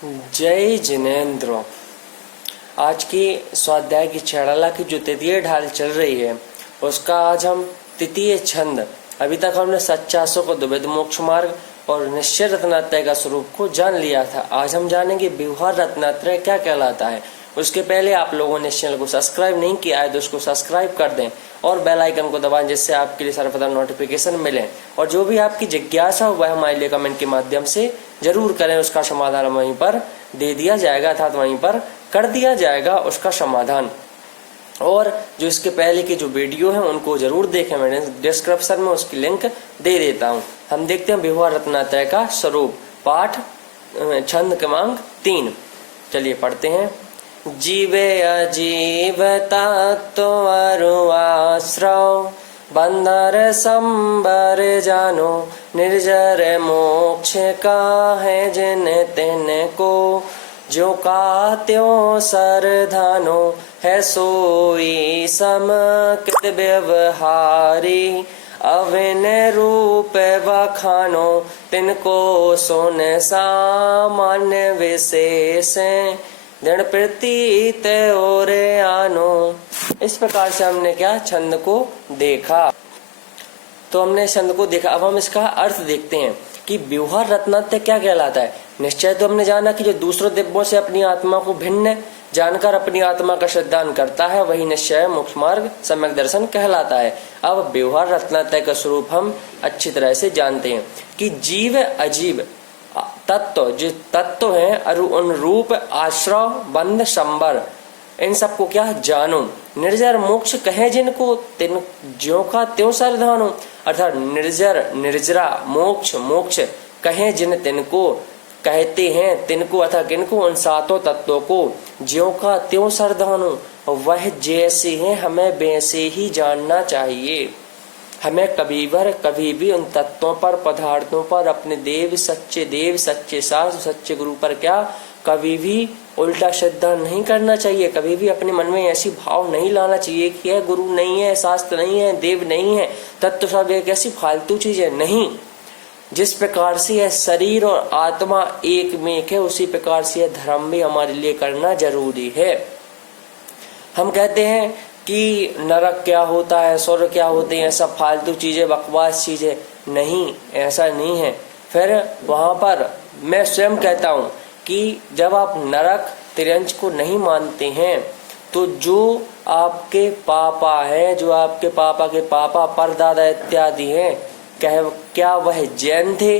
जय जिनेन्द्र। आज की स्वाध्याय की छड़ाला की जो तृतीय ढाल चल रही है उसका आज हम तृतीय छंद, अभी तक हमने सच्चासों को द्वैध मोक्ष मार्ग और निश्चय रत्नात्रय का स्वरूप को जान लिया था। आज हम जानेंगे व्यवहार रत्नात्रय क्या कहलाता है। उसके पहले आप लोगों ने चैनल को सब्सक्राइब नहीं किया है तो उसको सब्सक्राइब कर दें और बेल आइकन को दबाएं जिससे आपके लिए सर्वप्रथम नोटिफिकेशन मिले। और जो भी आपकी जिज्ञासा हुआ है हमारे लिए कमेंट के माध्यम से जरूर करें, उसका समाधान वहीं पर दे दिया जाएगा अर्थात वहीं पर कर दिया जाएगा उसका समाधान। और जो इसके पहले की जो वीडियो है उनको जरूर देखें, मैंने डिस्क्रिप्शन में उसकी लिंक दे देता हूँ। हम देखते हैं व्यवहार रत्नात्रय का स्वरूप, पाठ छंद क्रमांक 3। चलिए पढ़ते हैं। जीवे अजीव तत्व आश्रव बंदर संबर जानो निर्जर मोक्ष का है जिन तिन को जो का त्यों सरधानो है सोई समकृत व्यवहारी अविन रूप बखानो तिनको सोन सामान्य विशेष दृढ़ प्रतीत और आनो। इस प्रकार से हमने क्या छंद को देखा। तो हमने छंद को देखा, अब हम इसका अर्थ देखते हैं कि व्यवहार रत्नात्रय क्या कहलाता है। निश्चय तो हमने जाना कि जो दूसरों दिव्यों से अपनी आत्मा को भिन्न जानकर अपनी आत्मा का श्रद्धान करता है वही निश्चय मोक्ष मार्ग सम्यक दर्शन कहलाता है। अब व्यवहार रत्नात्रय का स्वरूप हम अच्छी तरह से जानते हैं कि जीव अजीब तत्व, जो तत्व है उन रूप आश्रव बंध संबर इन सबको क्या जानो। निर्जर मोक्ष कहे जिनको तिन ज्यों का त्यों सरधानो, अर्थात निर्जर निर्जरा मोक्ष मोक्ष कहे जिन तिनको कहते हैं तिनको अर्थात किनको, उन सातों तत्वों को ज्यों का त्यों सरधानो। वह जैसे हैं हमें वैसे ही जानना चाहिए। हमें कभी भी उन तत्वों पर पदार्थों पर अपने देव सच्चे शास्त्र सच्चे गुरु पर क्या कभी भी उल्टा श्रद्धा नहीं करना चाहिए। कभी भी अपने मन में ऐसी भाव नहीं लाना चाहिए कि यह गुरु नहीं है, शास्त्र नहीं है, देव नहीं है, तत्व सब एक ऐसी फालतू चीज है। नहीं, जिस प्रकार से यह शरीर और आत्मा एक में एक है उसी प्रकार से यह धर्म भी हमारे लिए करना जरूरी है। हम कहते हैं कि नरक क्या होता है, स्वर्ग क्या होते हैं, सब फालतू चीजें, बकवास चीजें। नहीं, ऐसा नहीं है। फिर वहां पर मैं स्वयं कहता हूं कि जब आप नरक तिरंज को नहीं मानते हैं तो जो आपके पापा है, जो आपके पापा के पापा परदादा इत्यादि हैं, क्या वह जैन थे?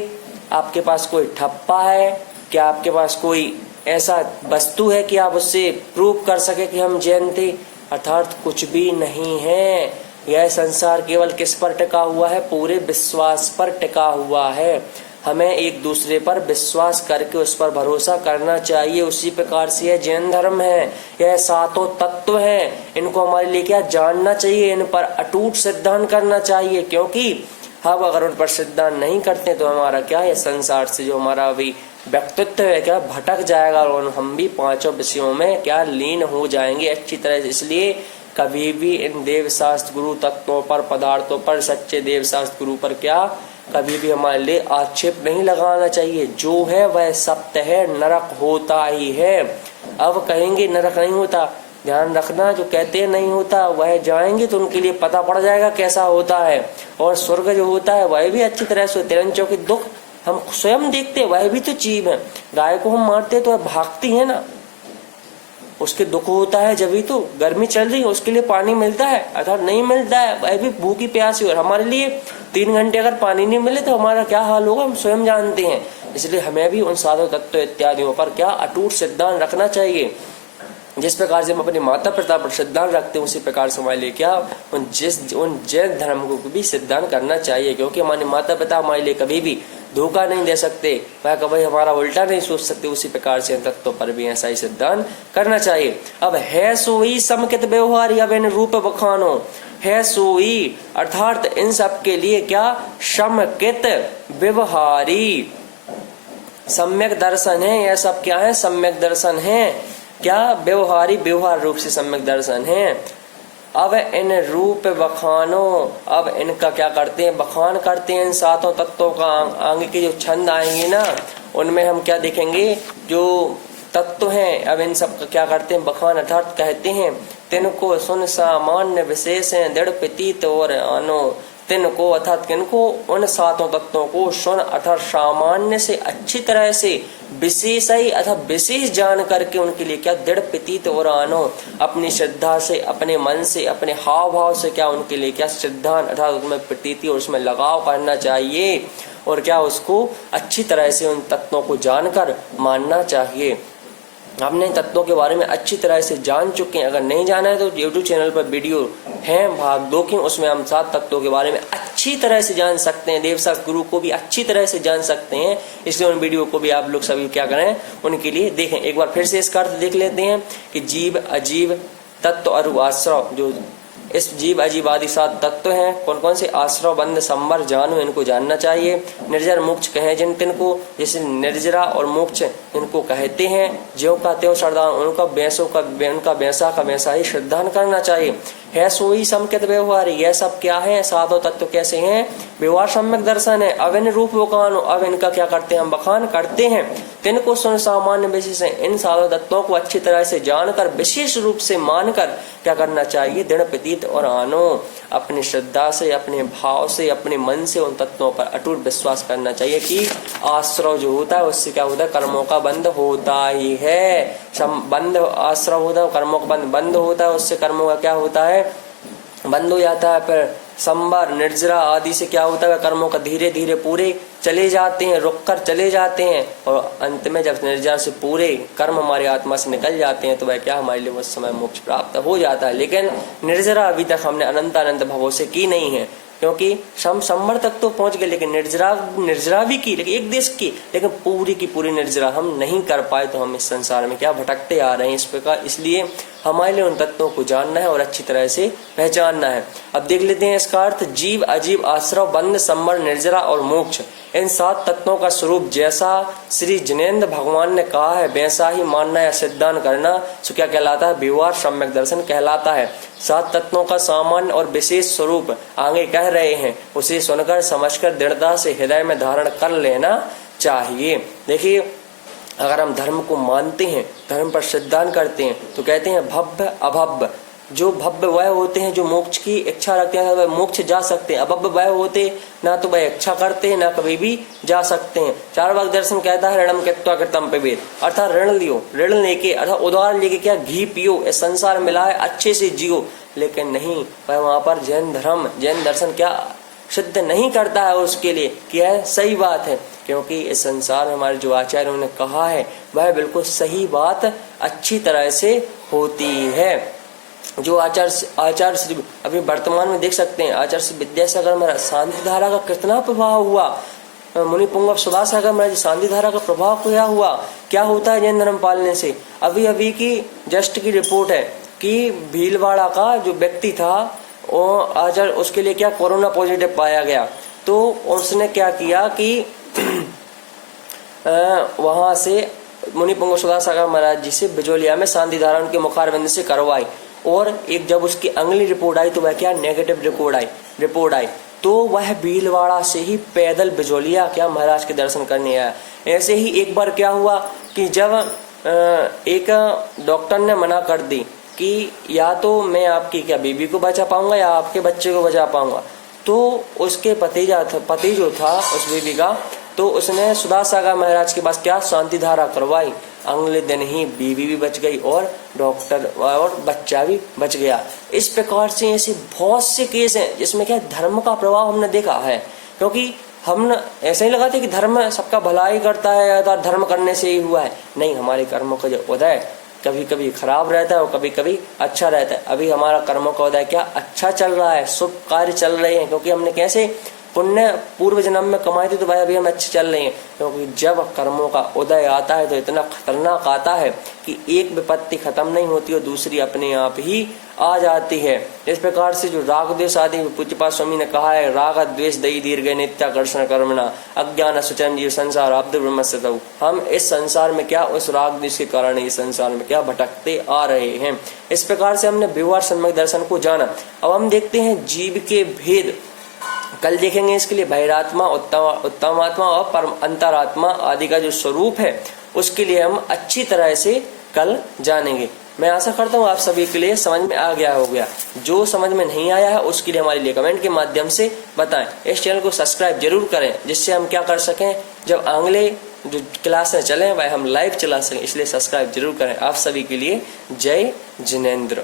आपके पास कोई ठप्पा है? क्या आपके पास कोई ऐसा वस्तु है कि आप उससे प्रूव कर सके कि हम जैन थे? अर्थात कुछ भी नहीं है। यह संसार केवल किस पर टिका हुआ है? पूरे विश्वास पर टिका हुआ है। हमें एक दूसरे पर विश्वास करके उस पर भरोसा करना चाहिए। उसी प्रकार से यह जैन धर्म है, यह सातों तत्व हैं, इनको हमारे लिए क्या जानना चाहिए, इन पर अटूट सिद्धांत करना चाहिए। क्योंकि हम अगर उन पर सिद्धांत नहीं करते तो हमारा क्या है, संसार से जो हमारा अभी व्यक्तित्व है क्या भटक जाएगा और हम भी पांचों विषयों में क्या लीन हो जाएंगे अच्छी तरह से। इसलिए कभी भी इन देव शास्त्र गुरु तत्वों पर पदार्थों पर सच्चे देव शास्त्र गुरु पर क्या कभी भी हमारे लिए आक्षेप नहीं लगाना चाहिए। जो है वह सत्य है, नरक होता ही है। अब कहेंगे नरक नहीं होता, ध्यान रखना, जो कहते हैं नहीं होता वह जाएंगे तो उनके लिए पता पड़ जाएगा कैसा होता है। और स्वर्ग जो होता है वह भी अच्छी तरह से तिरंजों के दुख हम स्वयं देखते हैं, वह भी तो जीव है। गाय को हम मारते तो वह भागती है ना, उसके दुख होता है। जब भी तो गर्मी चल रही है उसके लिए पानी मिलता है, अर्थात नहीं मिलता है, वह भी भूखी प्यासी। और हमारे लिए 3 घंटे अगर पानी नहीं मिले तो हमारा क्या हाल होगा हम स्वयं जानते हैं। इसलिए हमें भी उन साधु तत्व इत्यादियों पर क्या अटूट सिद्धांत रखना चाहिए। जिस प्रकार से हम अपने माता पिता पर सिद्धांत रखते हैं उसी प्रकार से हमारे लिए क्या उन जैन धर्म को भी सिद्धांत करना चाहिए। क्योंकि हमारे माता पिता हमारे लिए कभी भी धोखा नहीं दे सकते, वह कभी हमारा उल्टा नहीं सोच सकते। उसी प्रकार से तत्वों पर भी ऐसा ही सिद्धांत करना चाहिए। अब है सोई समकित व्यवहार या इन रूप बखानो, है सोई अर्थात इन सब के लिए क्या समकित व्यवहारी सम्यक दर्शन है। यह सब क्या है? सम्यक दर्शन है। क्या व्यवहारी व्यवहार रूप से सम्यक दर्शन है। अब इन रूप बखानो, अब इनका क्या करते हैं? बखान करते हैं इन सातों तत्वों का। आगे के जो छंद आएंगे ना उनमें हम क्या देखेंगे, जो तत्व हैं, अब इन सब का क्या करते हैं, बखान अर्थात कहते हैं, तिनको सुन सामान्य विशेष हैं, दृढ़ प्रतीत और आनो। तिनको अर्थात किनको, उन सातों तत्वों को सुन अर्थात सामान्य से अच्छी तरह से, विशेष ही अर्थात विशेष जान करके उनके लिए क्या दृढ़ प्रतीत और आनो, अपनी श्रद्धा से, अपने मन से, अपने हाव भाव से क्या उनके लिए क्या श्रद्धा अर्थात उसमें प्रतीति और उसमें लगाव करना चाहिए, और क्या उसको अच्छी तरह से उन तत्वों को जानकर मानना चाहिए। हमने तत्वों के बारे में अच्छी तरह से जान चुके हैं। अगर नहीं जाना है तो यूट्यूब चैनल पर वीडियो है भाग 2 की, उसमें हम 7 तत्वों के बारे में अच्छी तरह से जान सकते हैं। देवसाग गुरु को भी अच्छी तरह से जान सकते हैं, इसलिए उन वीडियो को भी आप लोग सभी क्या करें, उनके लिए देखें। एक बार फिर से इसका अर्थ देख लेते हैं कि जीव अजीव तत्व और आश्रव, जो इस जीव अजीव आदि 7 तत्व हैं, कौन कौन से, आश्रव बंध संबर जानु, इनको जानना चाहिए। निर्जर मोक्ष कहे जिन तिनको, जैसे निर्जरा और मोक्ष इनको कहते हैं, ज्यों का त्यों श्रद्धा, उनका वैसा का वैसा ही श्रद्धा करना चाहिए। है सोई समकित व्यवहार, यह सब क्या है, 7 तत्व कैसे हैं, व्यवहार सम्यक दर्शन है। अब इन रूप बखानो, अब इनका क्या करते हैं, हम बखान करते हैं। तिनको सुन सामान्य विशेष है, इन 7 तत्वों को अच्छी तरह से जानकर विशेष रूप से मानकर क्या करना चाहिए, दृढ़ प्रतीत और आनो, अपनी श्रद्धा से, अपने भाव से, अपने मन से उन तत्वों पर अटूट विश्वास करना चाहिए कि आश्रव जो होता है उससे क्या होता है, कर्मों का बंध होता ही है। बंध आश्रव होता है, कर्मों का बंध होता है, उससे कर्मों का क्या होता है, बंद हो जाता है। फिर संबर निर्जरा आदि से क्या होता है, कर्मों का धीरे धीरे पूरे चले जाते हैं, रुक कर चले जाते हैं, और अंत में जब निर्जरा से पूरे कर्म हमारी आत्मा से निकल जाते हैं तो वह क्या हमारे लिए उस समय मोक्ष प्राप्त हो जाता है। लेकिन निर्जरा अभी तक हमने अनंत भवों से की नहीं है, क्योंकि संबर तक तो पहुंच गए, लेकिन निर्जरा भी की, लेकिन एक देश की, लेकिन पूरी की पूरी निर्जरा हम नहीं कर पाए, तो हम इस संसार में क्या भटकते आ रहे हैं इस प्रकार। इसलिए हमारे लिए उन तत्वों को जानना है और अच्छी तरह से पहचानना है। अब देख लेते हैं इसका अर्थ, जीव अजीव आश्रव बंध संबर निर्जरा और मोक्ष, इन 7 तत्वों का स्वरूप जैसा श्री जिनेन्द्र भगवान ने कहा है वैसा ही मानना या सिद्धांत करना, सो क्या कहलाता है, व्यवहार सम्यक दर्शन कहलाता है। 7 तत्वों का सामान्य और विशेष स्वरूप आगे कह रहे हैं, उसे सुनकर समझकर दृढ़ता से हृदय में धारण कर लेना चाहिए। देखिए, अगर हम धर्म को मानते हैं, धर्म पर सिद्धांत करते हैं, तो कहते हैं भव्य अभव्य। जो भव्य वह होते हैं जो मोक्ष की इच्छा रखते हैं, वह मोक्ष जा सकते हैं। अभव्य वह होते ना तो वह इच्छा करते हैं ना कभी भी जा सकते हैं। चारवाक दर्शन कहता है ऋणम कृत्वा कृतम पिबेत, अर्थात ऋण लियो, ऋण लेके अर्थात उधार लेके क्या घी पियो, इस संसार मिला है अच्छे से जियो। लेकिन नहीं, वह वहां पर जैन धर्म जैन दर्शन क्या सिद्ध नहीं करता है उसके लिए कि यह सही बात है, क्योंकि इस संसार में हमारे जो आचार्यों ने कहा है वह बिल्कुल सही बात अच्छी तरह से होती है। जो आचार्य श्री अभी वर्तमान में देख सकते हैं, आचार्य श्री विद्यासागर महाराज, शांति धारा का कितना प्रभाव हुआ, मुनि पुंगव सुधासागर महाराज, शांति धारा का प्रभाव क्या होता है जैन धर्म पालने से। अभी की जस्ट की रिपोर्ट है कि भीलवाड़ा का जो व्यक्ति था आचार्य, उसके लिए क्या कोरोना पॉजिटिव पाया गया, तो उसने क्या किया कि वहां से मुनि पुंगव सुधासागर महाराज जी से बिजोलिया में शांति धारा उनके मुखारविंद से करवाई, और एक जब उसकी अगली रिपोर्ट आई तो वह क्या नेगेटिव रिपोर्ट आई, तो वह भीलवाड़ा से ही पैदल बिजोलिया क्या महाराज के दर्शन करने आया। ऐसे ही एक बार क्या हुआ कि जब एक डॉक्टर ने मना कर दी कि या तो मैं आपकी क्या बीबी को बचा पाऊंगा या आपके बच्चे को बचा पाऊंगा, तो उसके पति जो था उस बीबी का, तो उसने सुधासागर महाराज के पास क्या शांति धारा करवाई। अगले दिन ही बीवी भी बच गई और डॉक्टर और बच्चा भी बच गया। इस प्रकार से ऐसे बहुत से केस हैं जिसमें क्या धर्म का प्रभाव हमने देखा है, क्योंकि हम ऐसे ही लगाते कि धर्म सबका भलाई करता है या धर्म करने से ही हुआ है। नहीं, हमारे कर्मों का जो उदय कभी कभी खराब रहता है और कभी कभी अच्छा रहता है। अभी हमारा कर्मों का उदय क्या अच्छा चल रहा है, शुभ कार्य चल रहे हैं, क्योंकि हमने कैसे पुण्य पूर्व जन्म में कमाए थे, तो भाई अभी हम अच्छे चल रहे हैं। क्योंकि जब कर्मों का उदय आता है तो इतना खतरनाक आता है कि एक विपत्ति खत्म नहीं होती और दूसरी अपने आप ही आ जाती है। इस प्रकार से जो राग द्वेष आदि पूज्यपाद स्वामी ने कहा है, राग द्वेष दई दीर्घ नित्याकर्षण कर्मणा अज्ञान सुचन जीव संसार अब्द ब्रह्मस्यतौ। हम इस संसार में क्या उस राग द्वेष के कारण इस संसार में क्या भटकते आ रहे हैं। इस प्रकार से हमने व्यवहार सम्यक दर्शन को जाना। अब हम देखते हैं जीव के भेद कल देखेंगे इसके लिए बहिरात्मा, उत्तमात्मा और परम अंतरात्मा आदि का जो स्वरूप है उसके लिए हम अच्छी तरह से कल जानेंगे। मैं आशा करता हूँ आप सभी के लिए समझ में आ गया होगा। जो समझ में नहीं आया है उसके लिए हमारे लिए कमेंट के माध्यम से बताएं। इस चैनल को सब्सक्राइब जरूर करें जिससे हम क्या कर सकें, जब अगले जो क्लासें चलें वह हम लाइव चला सकें, इसलिए सब्सक्राइब जरूर करें। आप सभी के लिए जय जिनेंद्र।